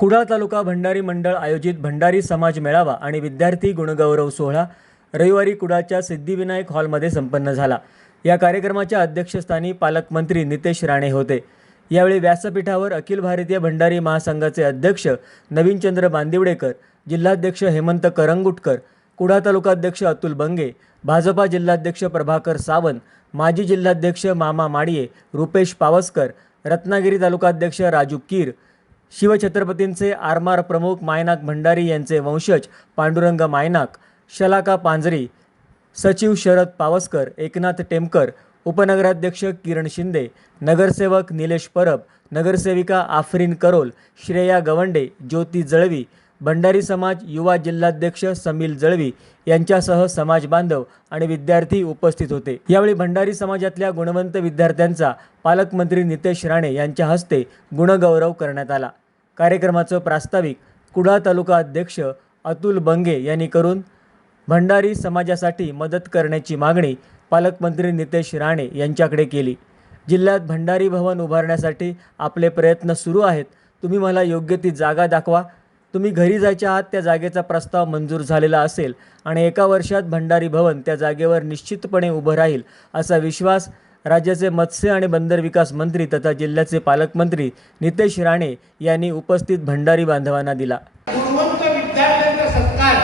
कुडाळ तालुका भंडारी मंडळ आयोजित भंडारी समाज मेळावा आणि विद्यार्थी गुणगौरव सोहळा रविवारी कुडाळच्या सिद्धिविनायक हॉलमध्ये संपन्न झाला. या कार्यक्रमाच्या अध्यक्षस्थानी पालकमंत्री नितेश राणे होते. यावेळी व्यासपीठावर अखिल भारतीय भंडारी महासंघाचे अध्यक्ष नवीनचंद्र बांदिवडेकर जिल्हाध्यक्ष हेमंत करंगुटकर कुडाळ तालुकाध्यक्ष अतुल बंगे भाजपा जिल्हाध्यक्ष प्रभाकर सावंत माजी जिल्हाध्यक्ष मामा माडिये रुपेश पावसकर रत्नागिरी तालुकाध्यक्ष राजू कीर शिवछत्रपतींचे आरमार प्रमुख मायनाक भंडारी यांचे वंशज पांडुरंग मायनाक शलाका पांजरी सचिव शरद पावसकर एकनाथ टेमकर उपनगराध्यक्ष किरण शिंदे नगरसेवक निलेश परब नगरसेविका आफरीन करोल श्रेया गवंडे ज्योती जळवी भंडारी समाज युवा जिल्हाध्यक्ष समील जळवी यांच्यासह समाज बांधव आणि विद्यार्थी उपस्थित होते. यावेळी भंडारी समाजातल्या गुणवंत विद्यार्थ्यांचा पालकमंत्री नितेश राणे यांच्या हस्ते गुणगौरव करण्यात आला. कार्यक्रमाचं प्रास्ताविक कुडाळ तालुका अध्यक्ष अतुल बंगे यांनी करून भंडारी समाजासाठी मदत करण्याची मागणी पालकमंत्री नितेश राणे यांच्याकडे केली. जिल्ह्यात भंडारी भवन उभारण्यासाठी आपले प्रयत्न सुरू आहेत. तुम्ही मला योग्य ती जागा दाखवा. तुम्ही घरी जायच्या आत त्या जागेचा प्रस्ताव मंजूर झालेला असेल आणि एका वर्षात भंडारी भवन त्या जागेवर निश्चितपणे उभं राहील असा विश्वास राज्याचे मत्स्य आणि बंदर विकास मंत्री तथा जिल्ह्याचे पालकमंत्री नितेश राणे यांनी उपस्थित भंडारी बांधवांना दिला. गुणवंत विद्यार्थ्यांचा सत्कार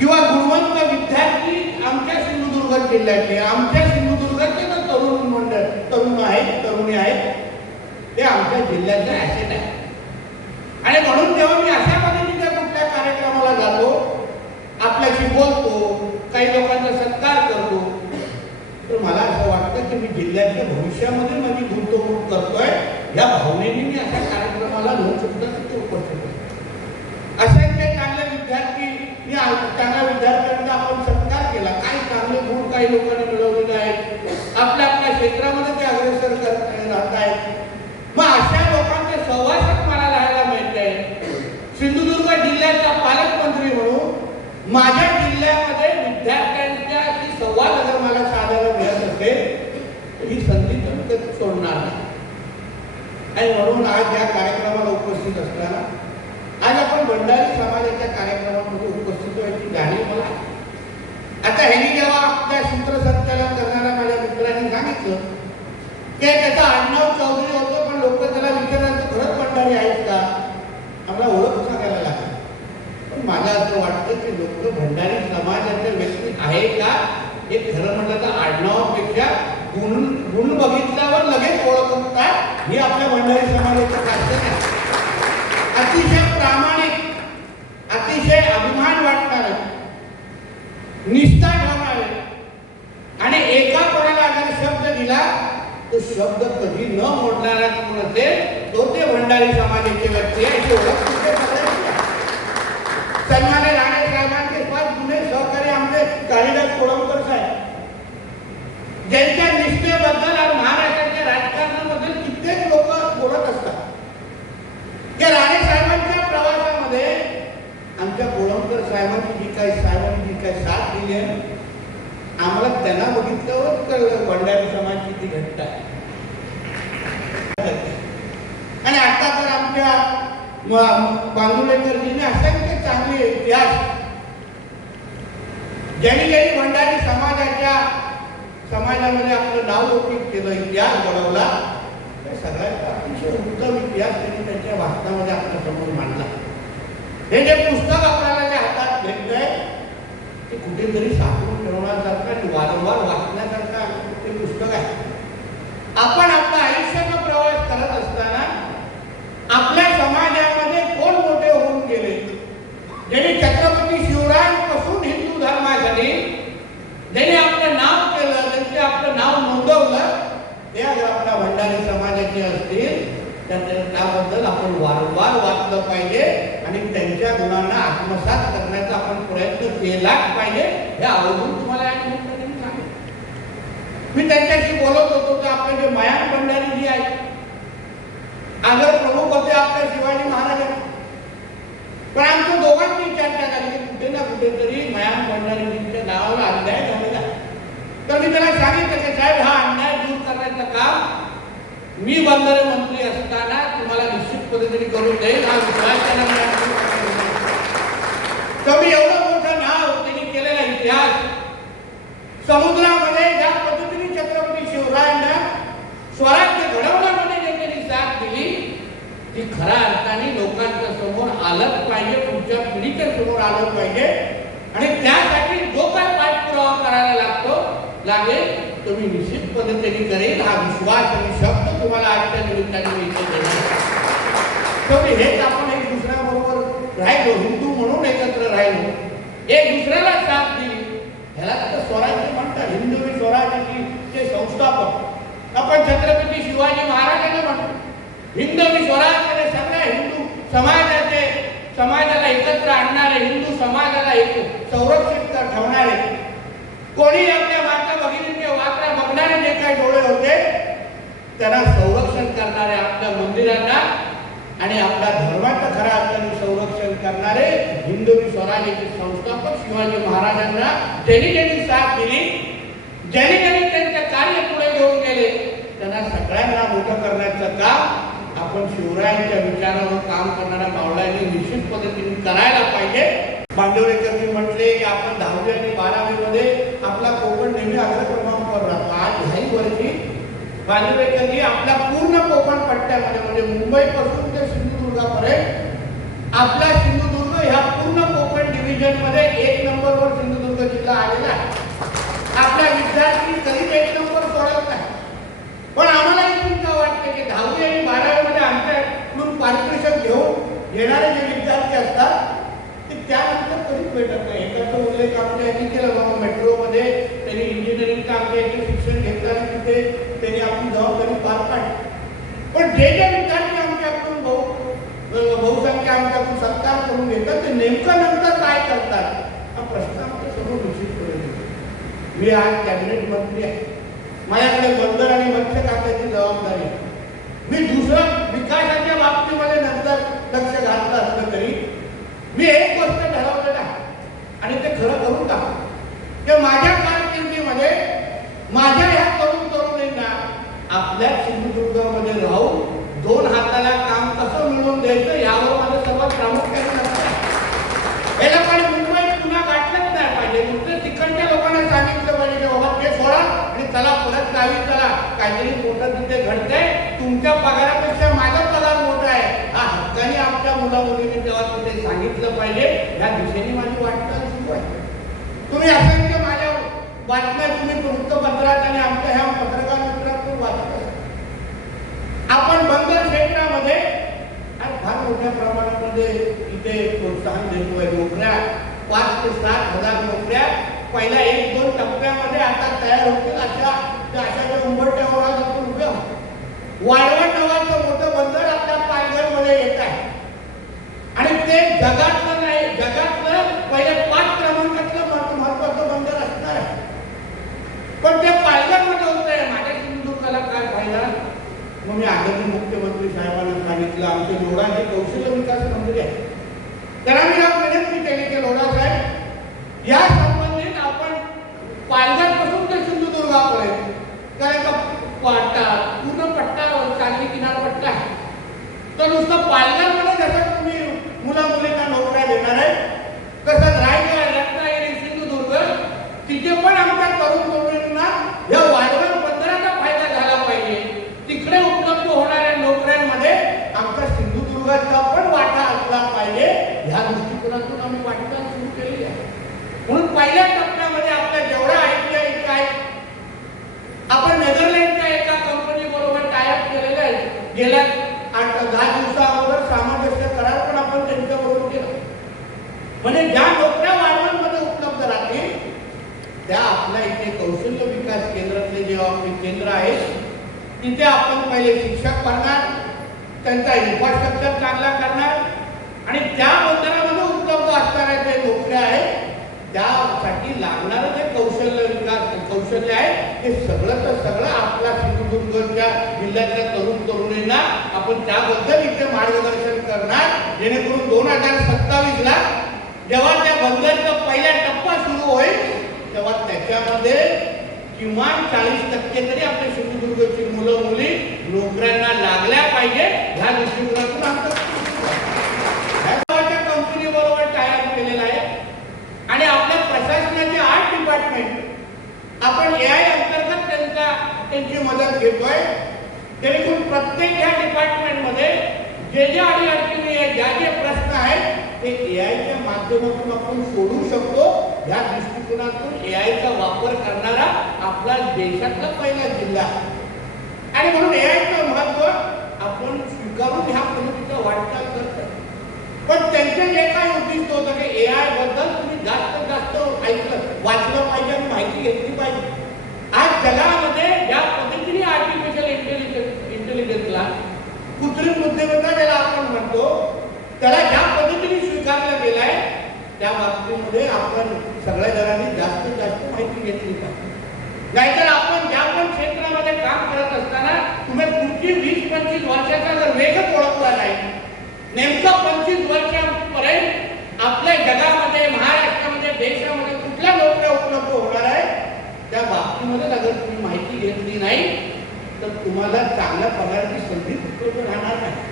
किंवा गुणवंत विद्यार्थी आमच्या सिंधुदुर्ग जिल्ह्यातले आमच्या सिंधुदुर्गाचे जे तरुण मंडळ तरुण आहेत तरुणी आहेत ते आमच्या जिल्ह्याचे ॲसेट आहे आणि म्हणून जेव्हा मी अशा पद्धतीच्या कुठल्या कार्यक्रमाला जातो आपल्याशी बोलतो काही लोकांचा सत्कार करतो तर मला असं वाटतं की मी जिल्ह्याच्या भविष्यामध्ये माझी गुंतवणूक करतोय या भावनेने मी अशा कार्यक्रमाला न चुकता तिथे उपस्थित असतो असंख्य चांगले विद्यार्थी या चांगल्या विद्यार्थ्यांचा आपण सत्कार केला काय चांगले गुण काही लोकांनी मिळवलेले आहेत आपल्या आपल्या क्षेत्रामध्ये ते अग्रेसर करत राहत आहेत मग अशा लोकांचे सहवासात मला राहायला मिळतंय सिंधुदुर्ग जिल्ह्याचा पालकमंत्री म्हणून माझ्या जिल्ह्यामध्ये विद्यार्थ्यांच्या संवाद जर मला साधायला मिळत असेल ही संधी तर सोडणार नाही. आणि म्हणून आज या कार्यक्रमाला उपस्थित असताना आज आपण भंडारी समाजाच्या कार्यक्रमामध्ये उपस्थित व्हायची जाणीव मला. आता ह्यांनी जेव्हा आपल्या सूत्रसंचालन करणाऱ्या माझ्या मित्रांनी सांगितलं की त्याचा आडनाव चौधरी होतं पण लोक त्याला विचारायचं खरंच भंडारी आहेत का आम्हाला ओळख सांगायला लागली पण मला असं वाटतं की लोक भंडारी समाजाचे व्यक्ती आहे का? हे खरं म्हटलं तर आडनावापेक्षा गुण गुण बघितल्यावर लगेच ओळखतात हे आपल्या भंडारी समाजाचं खासियत आहे. अतिशय प्रामाणिक अतिशय अभिमान वाटणार निष्ठा ठेवणारे. आणि एका कोणाला अगर शब्द दिला तो शब्द कधी न मोडणारा कोण असेल तो ते भंडारी समाजाचे व्यक्ती आहे Señores, आपलं नाव लौकिक केलं इतिहास घडवला. सगळ्यात अतिशय उत्तम इतिहास त्यांनी त्यांच्या भाषणामध्ये आपल्यासमोर मांडला. हे जे पुस्तक आपल्याला जे हातात भेटतंय ते कुठेतरी साठवून ठेवण्यासारखं आणि वारंवार वाचण्यासारखं ते पुस्तक आहे. आपण आपला आयुष्याचा प्रवास करत असताना आपल्या समाजामध्ये कोण मोठे होऊन गेले? ज्यांनी छत्रपती शिवरायांपासून हिंदू धर्मासाठी ज्यांनी आपलं नाव केलं ज्यांचे आपलं नाव नोंदवलं ते अगर आपल्या भंडारी समाजाचे असतील तर त्या- त्याबद्दल आपण वारंवार वाचलं पाहिजे आणि त्यांच्या गुणांना आत्मसात करण्याचा आपण प्रयत्न केलाच पाहिजे. हे आवर्जून तुम्हाला मी सांगेन. मी त्यांच्याशी बोलत होतो की आपले जे मयान भंडारी जी आहे आगर प्रमुख होते आपल्या शिवाजी महाराजांना पण आमच्या दोघांची चर्चा झाली की कुठे ना कुठेतरी मयान भंडारीजींच्या नावाला अन्याय झालेला तर मी त्याला सांगितलं की साहेब हा अन्याय दूर करण्याचं काम मी बंदरे मंत्री असताना तुम्हाला निश्चित पद्धतीने करून देईल हा विश्वास कमी एवढं मोठं नाव त्यांनी केलेला इतिहास. समुद्रामध्ये ज्या पद्धतीने छत्रपती शिवरायांना स्वराज्य घडवण्यामध्ये जे त्यांनी साथ दिली ती खऱ्या अर्थाने लोकांच्या समोर आलंच पाहिजे तुमच्या पिढीच्या समोर आलं पाहिजे. आणि त्यासाठी जो काय पाठपुरावा करायला लागतो लागेल तुम्ही निश्चित पद्धतीने करेल हा विश्वास आणि शब्द तुम्हाला आजच्या निमित्ताने तुम्ही हेच आपण एक दुसऱ्याबरोबर राहिलो हिंदू म्हणून एकत्र राहिलो. एक दुसऱ्याला साथ दिली. ह्याला तर स्वराज्य म्हणतात हिंदवी स्वराज्याची ते संस्थापक. आपण छत्रपती शिवाजी महाराजांना म्हणतो. हिंदवी स्वराज्य हे सगळ्या हिंदू समाजाचे समाजाला एकत्र आणणारे हिंदू समाजाला एक संरक्षित ठेवणारे. कोणी आपल्या माता भगिनींचे वात्रा बघणारे जे काही डोळे होते त्यांना संरक्षण करणारे आपल्या मंदिरांना आणि आपल्या धर्माचं खऱ्या अर्थाने संरक्षण करणारे हिंदवी स्वराज्याचे संस्थापक शिवाजी महाराजांना त्यांनी त्यांनी साथ दिली. ज्याने त्यांनी त्यांचं कार्य पुढे घेऊन गेले त्यांना सगळ्यांना मोठं करण्याचं काम आपण शिवरायांच्या विचारावर काम करणाऱ्या मावळ्यांनी निश्चित पद्धतीने करायला पाहिजे. बांदिवडेकरनी म्हटले की आपण दहावी आणि बांदिवडेकरनी आपल्या पूर्ण कोकण पट्ट्यामध्ये म्हणजे मुंबईपासून ते सिंधुदुर्गापर्यंत आपला सिंधुदुर्ग ह्या पूर्ण कोकण डिव्हिजनमध्ये एक नंबरवर सिंधुदुर्ग जिल्हा आलेला आहे. आपला विद्यार्थी कधीच एक नंबर सोडत नाही. पण आम्हाला एक चिंता वाटते की दहावी आणि बारावीमध्ये आमच्याकडून पारितोषिक घेऊन येणारे जे विद्यार्थी असतात ते त्यानंतर कधीच भेटत नाही. एकाचा उल्लेख आमच्या यांनी केला बाबा मेट्रोमध्ये त्यांनी इंजिनिअरिंग काम इथे शिक्षण घेतलं आणि तिथे त्यांनी आपली जबाबदारी पार पाडली पण जे जे मित्रांनी आमच्याकडून भाऊ बहुसंख्या आमच्याकडून सत्कार करून घेतात ते नेमकं नंतर काय करतात हा प्रश्न आमच्यासमोर निश्चित करून मी आज कॅबिनेट मंत्री आहे. माझ्याकडे बंदर आणि मत्स्य खात्याची जबाबदारी आहे. मी दुसरं विकासाच्या बाबतीमध्ये नंतर लक्ष घातलं असलं तरी मी एक गोष्ट ठरवलेलं आहे. आणि ते खरं करून टाकतो की माझ्या कारकिर्दीमध्ये माझ्या ह्या तरुण तरुणींना आपल्या सिंधुदुर्गामध्ये राहून दोन हाताला काम कसं मिळवून द्यायचं यावर माझं सर्वात प्रामुख्याने लक्ष आहे याला पण मुंबईत पुन्हा गाठलंच नाही पाहिजे नुसतं तिकडच्या लोकांना सांगितलं पाहिजे की बाबा ते सोडा आणि चला परत गावी चला काहीतरी मोठं तिथे घडतंय तुमच्या पगारापेक्षा माझा पगार मोठा आहे हा हक्काने आमच्या मुला मुलीने तेव्हा तिथे सांगितलं पाहिजे ह्या दिशेने माझी वाटचाल सुरू आहे तुम्ही असंख्य माझ्या बातम्या तुम्ही वृत्तपत्रात आणि आमच्या ह्या पत्रकार मित्रातून वाचत. आपण बंद क्षेत्रामध्ये आणि फार मोठ्या प्रमाणामध्ये इथे प्रोत्साहन देतोय नोकऱ्या पाच ते सात हजार नोकऱ्या पहिल्या एक दोन टप्प्यामध्ये आता तयार होतील. अशा त्या अशा ज्या उंबरठ्यावर आपण उभे आहोत. वाढवण नावाचं मोठं बंदर आपल्या पालघरमध्ये येत आहे. आणि ते जगातलं नाही जगातलं पहिले पाच क्रमांकातलं महत्वाचं बंदर असणार आहे पण ते पालघरमध्ये होत आहे माझ्या सिंधुदुर्गाला काय फायदा मग मी आदरणीय मुख्यमंत्री साहेबांना सांगितलं आमचे लोढा हे कौशल्य विकास मंत्री आहे. त्याला मी आज विनंती केली. की लोढा साहेब या संबंधित आपण पालघरपासून ते सिंधुदुर्गापर्यंत कारण का पाटा पूर्ण पट्टा चांगली किनारपट्टा आहे. तर नुसतं पालघर जसं तुम्ही मुला मुलींना नोकऱ्या देणार आहे तसंच रायगड रत्नागिरी सिंधुदुर्ग तिथे पण आमच्या तरुण तरुणींना या वाढवण बंदराचा फायदा झाला पाहिजे तिकडे उपलब्ध होणाऱ्या नोकऱ्यांमध्ये आमच्या सिंधुदुर्गाचा पण वाटा असला पाहिजे ह्या दृष्टिकोनातून आम्ही वाटचाल सुरू केलेली आहे म्हणून पहिल्या टप्प्यामध्ये आपल्या जेवढ्या आय टी आय आहेत आपण नेदरलँडच्या एका कंपनी बरोबर टायअप केलेलं आहे गेल्या आठ दहा दिवसाअगोदर सामंजस्य करार पण आपण त्यांच्याबरोबर केला. म्हणजे ज्या नोकऱ्या वाढवणमध्ये उपलब्ध राहतील त्या आपल्या इथे कौशल्य विकास केंद्रातले जे आपले केंद्र आहे तिथे आपण पहिले शिक्षक करणार त्यांचा इन्फ्रास्ट्रक्चर चांगला करणार आणि त्या बंधनामध्ये उपलब्ध असणाऱ्या जे नोकऱ्या आहेत त्यासाठी लागणारं जे कौशल्य विकास कौशल्य आहे ते सगळं तर सगळं आपल्या सिंधुदुर्गच्या जिल्ह्यातल्या आपण त्याबद्दल इथे मार्गदर्शन करणार. जेणेकरून दोन हजार सत्तावीस ला जेव्हा त्या बंदरचा पहिला टप्पा सुरू होईल तेव्हा त्याच्यामध्ये किमान चाळीस टक्के तरी आपल्या सिंधुदुर्गची मुलं मुली नोकऱ्यांना लागल्या पाहिजे. ह्या दृष्टिकोनातून आपण आपण या अंतर्गत त्यांचा त्यांची मदत घेतोय. जेणेकरून प्रत्येक ह्या डिपार्टमेंटमध्ये जे जे आणि अडचणी आहेत ज्या जे प्रश्न आहेत ते ए आयच्या माध्यमातून आपण सोडू शकतो. या दृष्टिकोनातून ए आयचा वापर करणारा आपला देशातला पहिला जिल्हा. आहे. आणि म्हणून ए आयचं महत्त्व आपण स्वीकारून ह्या पद्धतीचा वाटचाल करतो पण त्यांचं जे काय उद्दिष्ट होतं की एआयबद्दल तुम्ही जास्त जास्त ऐकलं वाचलं पाहिजे आणि माहिती घेतली पाहिजे आज जगामध्ये ज्या पद्धतीने आर्टिफिशियल इंटेलिजन्स इंटेलिजन्सला कृत्रिम बुद्धिमत्ता ज्याला आपण म्हणतो त्याला ज्या पद्धतीने स्वीकारला गेलाय त्या बाबतीमध्ये आपण सगळ्या जणांनी जास्तीत जास्त माहिती घेतली पाहिजे. नाहीतर आपण ज्या पण क्षेत्रामध्ये काम करत असताना तुम्ही पुढची वीस पंचवीस वर्षाचा जर वेगच ओळखला नाही नेमकं पंचवीस वर्षापर्यंत आपल्या जगामध्ये महाराष्ट्रामध्ये देशामध्ये कुठल्या नोकऱ्या उपलब्ध होणार आहे त्या बाबतीमध्ये अगर तुम्ही माहिती घेतली नाही तर तुम्हाला चांगल्या पगाराची संधी उपलब्ध राहणार नाही.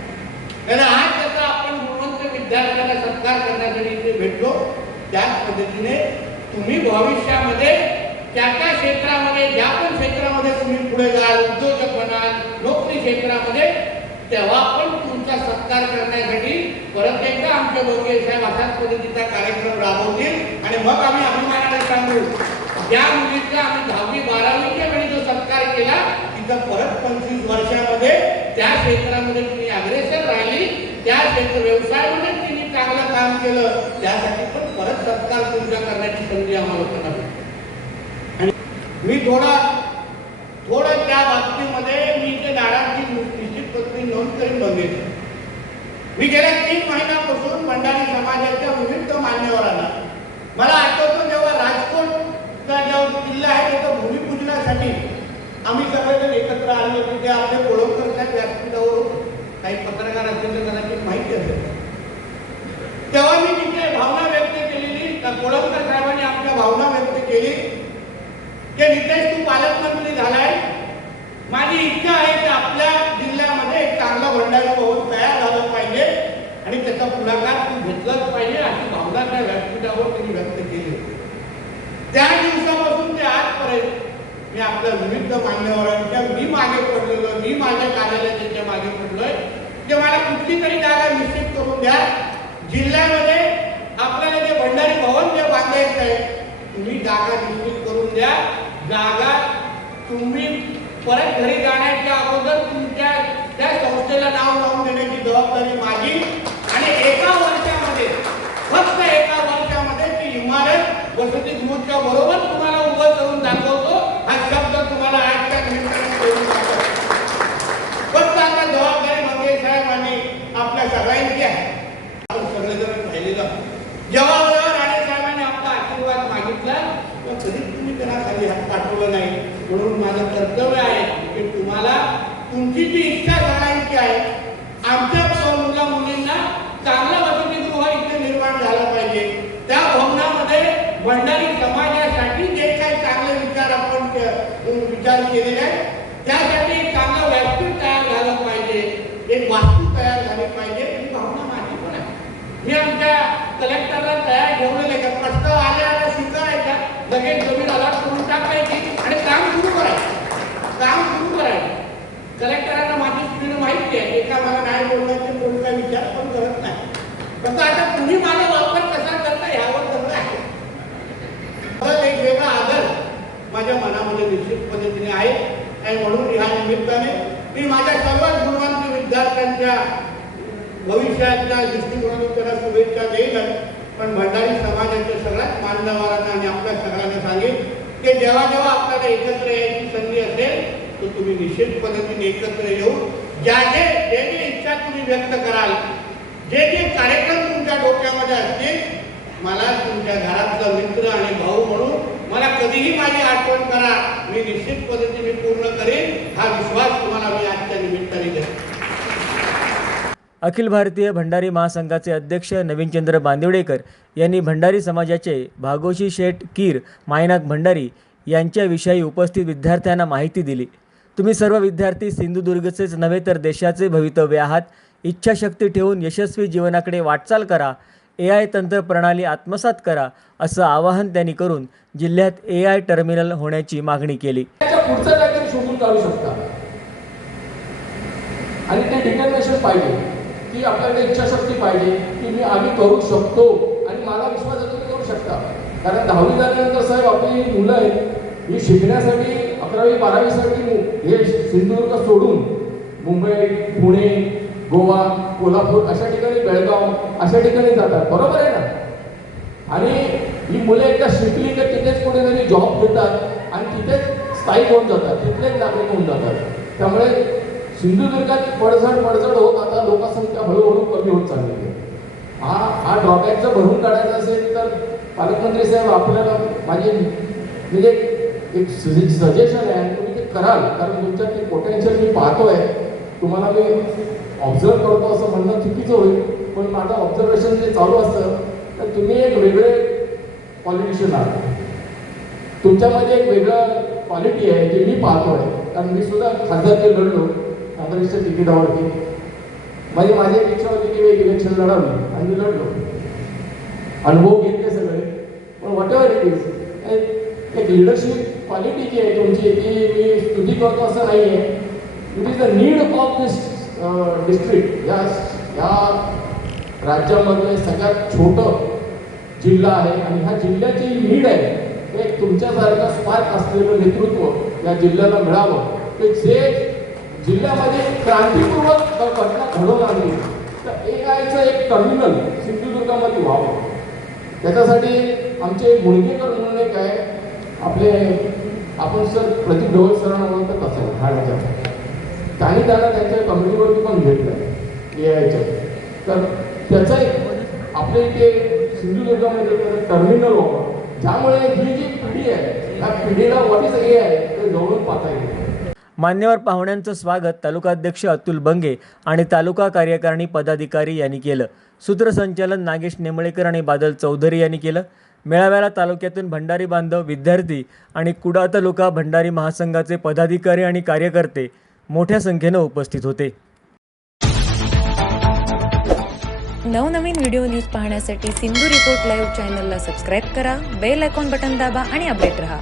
कारण आज त्याचा आपण गुणवंत विद्यार्थ्यांना सत्कार करण्यासाठी इथे भेटलो. त्याच पद्धतीने तुम्ही भविष्यामध्ये त्या त्या क्षेत्रामध्ये ज्या पण क्षेत्रामध्ये तुम्ही पुढे जाल उद्योजक बनाल नोकरी क्षेत्रामध्ये तेव्हा पण तुमचा सत्कार करण्यासाठी परत एकदा आमच्या लोके साहेब अशाच पद्धतीचा कार्यक्रम राबवतील. आणि मग आम्ही अभिमानाने सांगू ज्या मुलीचा आम्ही दहावी बारावीच्या वेळी जो सत्कार केला तिथं परत पंचवीस वर्षामध्ये त्या क्षेत्रामध्ये तिने अग्रेसर राहिली त्या क्षेत्र व्यवसायामध्ये तिने चांगलं काम केलं त्यासाठी पण परत सत्कार तुमच्या करण्याची संधी आम्हाला लोकांना आणि मी थोडा थोडं त्या बाबतीमध्ये मी ते नाराजी निश्चित पद्धतीने नोंद करून बघितलं. मी गेल्या तीन महिन्यापासून भंडारी समाजाच्या विविध मान्यवरांना मला आठवतो जेव्हा राजकोटचा जेव्हा किल्ला आहे त्याच्या भूमिपूजनासाठी आम्ही सगळेजण एकत्र आलो होते ते आपले कोळंबकर साहेब व्यासपीठावर काही पत्रकार असतील तर कदाचित माहिती असेल. तेव्हा मी तिथे भावना व्यक्त केलेली त्या कोळंबकर साहेबांनी आपल्या भावना व्यक्त केली. की नितेश तू पालकमंत्री झालाय. माझी इच्छा आहे की आपल्या जिल्ह्यामध्ये एक चांगला भंडारी भवन तयार झालं पाहिजे आणि त्याचा पुढाकार तू घेतलाच पाहिजे अशी भावना त्या व्यासपीठावर त्यांनी व्यक्त केली होती. त्या दिवसापासून ते आजपर्यंत मी आपल्या विविध मान्यवरांच्या मी मागे पडलेलो मी माझ्या कार्यालयाच्या मागे पडलोय. ते मला कुठली तरी जागा निश्चित करून द्या. जिल्ह्यामध्ये आपल्याला जे भंडारी भवन जे बांधायचं आहे तुम्ही जागा निश्चित करून द्या. जागा तुम्ही परत घरी जाण्याच्या अगोदर तुमच्या त्या संस्थेला नाव लावून देण्याची जबाबदारी माझी. आणि एका वर्षामध्ये फक्त एका वर्षामध्ये ती इमारत वसतिगृहच्या बरोबर तुम्हाला उभं करून दाखवतो हा शब्द तुम्हाला आजच्या निमित्ताने देऊन टाकतो. फक्त आता जबाबदारी मंगेश साहेब आणि आपल्या सगळ्यांची आहे आपण सगळेजण राहिलेलो आहोत. जेव्हा राणे साहेबांनी आपला आशीर्वाद मागितला. तेव्हा कधीच तुम्ही त्यांना खाली हात पाठवलं नाही? म्हणून माझं कर्तव्य आहे की तुम्हाला तुमची जी इच्छा जाणायची आहे आमच्या मुला मुलींना चांगलं वसतिगृह इथे निर्माण झालं पाहिजे त्या भवनामध्ये भंडारी समाजासाठी जे काही चांगले विचार आपण के- विचार केलेले आहेत त्यासाठी एक चांगलं व्यासपीठ तयार झालं पाहिजे एक वास्तू तयार झाली पाहिजे ही भावना माझी पण आहे मी आमच्या कलेक्टरला तयार ठेवलेले का प्रस्ताव आल्या आल्या स्वीकारायचा लगेच जमीन अलॉट करून टाकायची आणि काम सुरू करायचं काम सुरू करायचं कलेक्टरांना माझी स्थिती माहिती आहे. एका मला नाही बोलण्याचे कोण काय विचार पण करत नाही. फक्त आता तुम्ही माझा वापर कसा करता यावर सगळं आहे. परत एक वेगळा आदर माझ्या मनामध्ये निश्चित पद्धतीने आहे. आणि म्हणून ह्या निमित्ताने मी माझ्या सर्व गुणवंत विद्यार्थ्यांच्या भविष्याच्या दृष्टिकोनातून त्याला शुभेच्छा देईन पण भंडारी समाजाच्या सगळ्यात मान्यवरांना आणि आपल्या सगळ्यांना सांगेल की जेव्हा जेव्हा आपल्याला एकत्र यायची संधी असेल तर तुम्ही निश्चित पद्धतीने एकत्र येऊन ज्या जे जे जे इच्छा तुम्ही व्यक्त कराल जे जे कार्यक्रम तुमच्या डोक्यामध्ये असतील मला तुमच्या घरातला मित्र आणि भाऊ म्हणून मला कधीही माझी आठवण करा. मी निश्चित पद्धतीने पूर्ण करेन. हा विश्वास तुम्हाला मी आजच्या निमित्ताने देतो. अखिल भारतीय भंडारी महासंघाचे अध्यक्ष नवीनचंद्र बांदिवडेकर यांनी भंडारी समाजाचे भागोशी शेठ कीर मायनाक भंडारी यांच्याविषयी उपस्थित विद्यार्थ्यांना माहिती दिली. तुम्ही सर्व विद्यार्थी सिंधुदुर्गचेच नव्हे तर देशाचे भवितव्य आहात. इच्छाशक्ती ठेवून यशस्वी जीवनाकडे वाटचाल करा. ए आय तंत्रप्रणाली आत्मसात करा असं आवाहन त्यांनी करून जिल्ह्यात ए आय टर्मिनल होण्याची मागणी केली. आणि ते डिटर्मिनेशन पाहिजे की आपल्याकडे इच्छाशक्ती पाहिजे की मी आम्ही करू शकतो आणि मला विश्वास आहे तुम्ही करू शकता. कारण दहावी झाल्यानंतर साहेब आपली मुलं आहेत ही शिकण्यासाठी अकरावी बारावीसाठी हे सिंधुदुर्ग सोडून मुंबई पुणे गोवा कोल्हापूर अशा ठिकाणी बेळगाव अशा ठिकाणी जातात. बरोबर आहे ना? आणि ही मुलं एकदा शिकली तर तिथेच कुठेतरी जॉब घेतात आणि तिथेच स्थायिक होऊन जातात तिथलेच नागरिक होऊन जातात. त्यामुळे सिंधुदुर्गात पडझड पडझड होत आता लोकसंख्या हळूहळू कमी होत चाललेली आहे. हा हा ड्रॉबॅक जर भरून काढायचा असेल तर पालकमंत्री साहेब आपल्याला माझे म्हणजे एक सजेशन आहे आणि तुम्ही ते कराल. कारण तुमच्यात ते पोटेन्शियल मी पाहतोय. तुम्हाला मी ऑब्झर्व करतो असं म्हणणं चुकीचं होईल. पण माझं ऑब्झर्वेशन जे चालू असतं तर तुम्ही एक वेगळे पॉलिटिशियन आहात. तुमच्यामध्ये एक वेगळं क्वालिटी आहे जे मी पाहतोय. कारण मी सुद्धा खासदारचे लढलो काँग्रेसच्या तिकिटावरती म्हणजे माझी एक इच्छा होती की मी इलेक्शन लढावी आणि मी लढलो. अनुभव घेतले सगळे. पण वॉट एव्हर इट इज एक लिडरशिप क्वालिटी जी आहे तुमची ती मी स्तुती करतो असं नाही आहे it is the need of this district या या राज्यामधलं सगळ्यात छोटं जिल्हा आहे आणि ह्या जिल्ह्याची नीड आहे. ते तुमच्यासारखं स्वार्थ असलेलं नेतृत्व या जिल्ह्याला मिळावं. ते जे जिल्ह्यामध्ये क्रांतीपूर्वक घटना घडवून आणली तर ए आयचं एक टर्मिनल सिंधुदुर्गामध्ये व्हावं. त्याच्यासाठी आमचे मुणगेकर म्हणून एक आहे आपले आपण सर प्रदीप ढोल सरांना म्हणतात असं ठाण्याच्या काही दादा त्यांच्या कंपनीवरती पण घेतलं ए आयच्या. तर त्याचा एक आपल्या इथे सिंधुदुर्गामध्ये टर्मिनल व्हावं ज्यामुळे ही जी पिढी आहे त्या पिढीला वरीच ए आहे ते जवळून पाहता येईल. मान्यवर पाहुण्यांचं स्वागत तालुकाध्यक्ष अतुल बंगे आणि तालुका कार्यकारिणी पदाधिकारी यांनी केलं. सूत्रसंचालन नागेश नेमळेकर आणि बादल चौधरी यांनी केलं. मेळाव्याला तालुक्यातून भंडारी बांधव विद्यार्थी आणि कुडा तालुका भंडारी महासंघाचे पदाधिकारी आणि कार्यकर्ते मोठ्या संख्येनं उपस्थित होते. नवनवीन व्हिडिओ न्यूज पाहण्यासाठी सिंधू रिपोर्ट लाईव्ह चॅनलला सबस्क्राईब करा बेल आयकॉन बटन दाबा आणि अपडेट रहा.